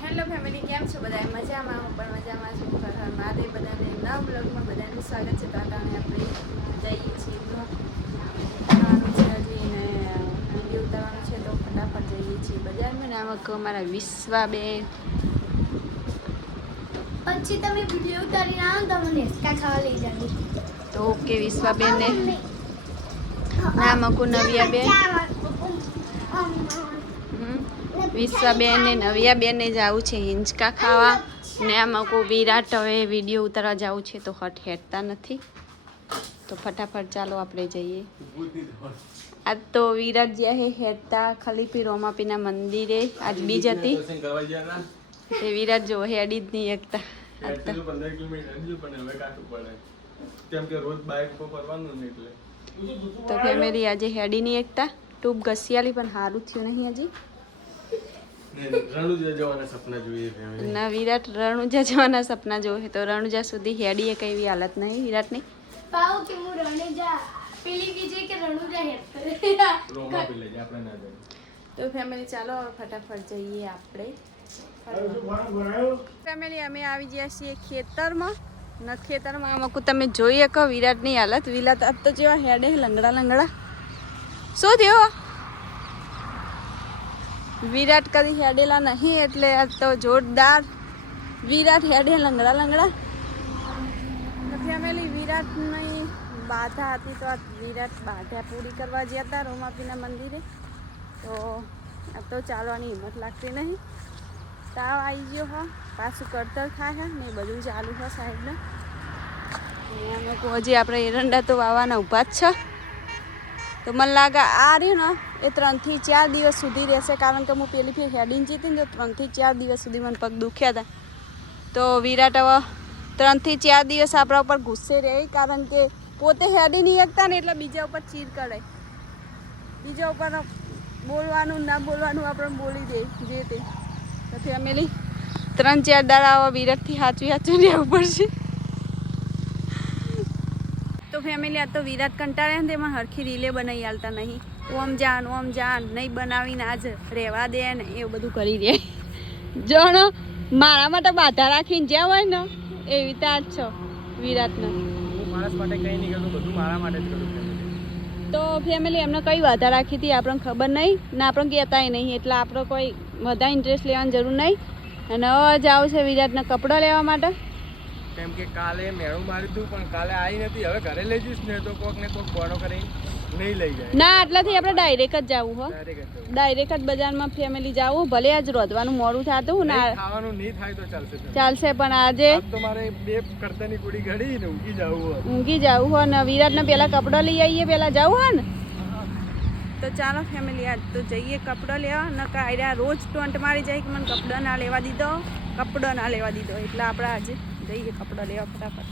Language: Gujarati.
હેલો ફેમિલી, કેમ છો બધા? મજામાં? હું પણ મજામાં છું. ફરહાન મારે બધાને નવા બ્લોગમાં બધાનું સ્વાગત છે. તો આપણે જઈએ છીએ ખાવાનું છે હજી ને વિડીયો ઉતારવાનું છે, તો ફટાફટ જઈએ છીએ બજારમાં. ને આમાં અમારા વિશ્વાબેન પછી તમે વિડિયો ઉતારીને આવો તો મને હિસકા ખાવા લઈ જાજો. તો ઓકે વિશ્વાબેન ને નામ અકુ નવિયાબેન, વિશ્વાબેન ને નવિયાબેન ને જવું છે હિંચકા ખાવા. ને આમાં કોઈ વિરાટ હવે વિડીયો ઉતારવા જવું છે તો હટ હેઠતા નથી. તો ફટાફટ ચાલો આપણે જઈએ. આજ તો વિરાટ જ્યાં હે હેઠતા ખલીફી રોમાપીના મંદિરે. આજ બીજ હતી તે વિરાટ જો હેડી જ નહીં એકતા. તો ફેમિલી આજે હેડી નહીં એકતા. ટૂબ ઘસિયાલી પણ સારું થયું નહીં હજી. રણુજા જવાના સપના જોઈએ ના વિરાટ રણુજા જવાના સપના જોવે તો રણુજા સુધી હેડીએ કઈ એવી હાલત નહીં વિરાટની. પાઉ કે હું રણુજા પેલી બીજે કે રણુજા હેત રોમા પી લેજે આપણે ના જાય. તો ફેમિલી ચાલો હવે ફટાફટ જઈએ આપણે. ફેમિલી અમે આવી ગયા છીએ ખેતરમાં. ખેતરમાં આમાં તમે જોઈએ કહો વિરાટની હાલત. વિરાટ આજ તો જેવા હેડે લંગડા લંગડા. શું થયો? વિરાટ કદી હેડેલા નહીં એટલે આજ તો જોરદાર વિરાટ હેડે લંગડા લંગડા. ફેમિલી વિરાટની બાધા હતી તો આ વિરાટ બાધા પૂરી કરવા ગયા હતા રોમાપીના મંદિરે. તો આ તો ચાલવાની હિંમત લાગતી નહીં. તાવ આવી ગયો હો, પાછું કડતર થાય ને એ બધું ચાલુ હોય સાઈડમાં. અમે હજી આપણે એરંડા તો વાવવાના ઊભા જ છે. તો મને લાગે આ રહ્યું ને એ 3 થી 4 દિવસ સુધી રહેશે, કારણ કે હું પેલી ફેર હેડીને જીતી ને તો 3 થી 4 દિવસ સુધી મને પગ દુખ્યા હતા. તો વિરાટ હવે 3 થી 4 દિવસ આપણા ઉપર ગુસ્સે રહે, કારણ કે પોતે હેડી નહીં એકતા ને એટલે બીજા ઉપર ચીર કરે. બીજા ઉપર બોલવાનું ના બોલવાનું આપણે બોલી દે જે તે. તો ફેમિલી 3-4 દાડા વિરાટથી સાચવી રહેવું પડશે. તો ફેમિલી આ તો વિરાટ કંટાળે ને તેમાં હરખી રીલે બનાવી આલતા નહીં. ઓમ જાન નહીં બનાવીને આજ રહેવા દે ને એવું બધું કરી દે. જણ મારા માટે બાધા રાખીને જ્યાં હોય ને એવી તાજ છો વિરાટને. હું માણસ માટે કઈ નહીં કરું, બધું મારા માટે જ કરું. તો ફેમિલી એમને કઈ બાધા રાખી હતી આપણને ખબર નહીં ને આપણે કહેતાય નહીં, એટલે આપણે કોઈ વધારે ઇન્ટરેસ્ટ લેવાની જરૂર નહીં. અને હવે જાવ છે વિરાટના કપડાં લેવા માટે. કેમ કે કાલે મેળું માર્યું હતું પણ કાલે આવી નથી. હવે ઘરે લઈ જઈશ ને તો કોક ને કોક બોનો કરી નહીં લઈ જાય. ના આટલાથી આપણે ડાયરેક્ટ જ જવું હો. ડાયરેક્ટ જ બજારમાં ફેમિલી જવું. ભલે આજ રોધવાનું મોડું થતું ને ખાવાનું નહીં થાય તો ચાલશે, પણ આજે તો મારે 2 કરતાની કુડી ઘડી ને ઊંઘી જવું હોય ને વિરાટને પેલા કપડાં લઈ આવીએ, પેલા જવું હોય ને. તો ચાલો ફેમિલી આજ તો જઈએ કપડાં લેવા. નકા આર્યા રોજ ટોન્ટ મારી જાય કે મને કપડાં ના લેવા દીધો. એટલે આપણે આજે જઈએ કપડાં લેવા ફટાફટ.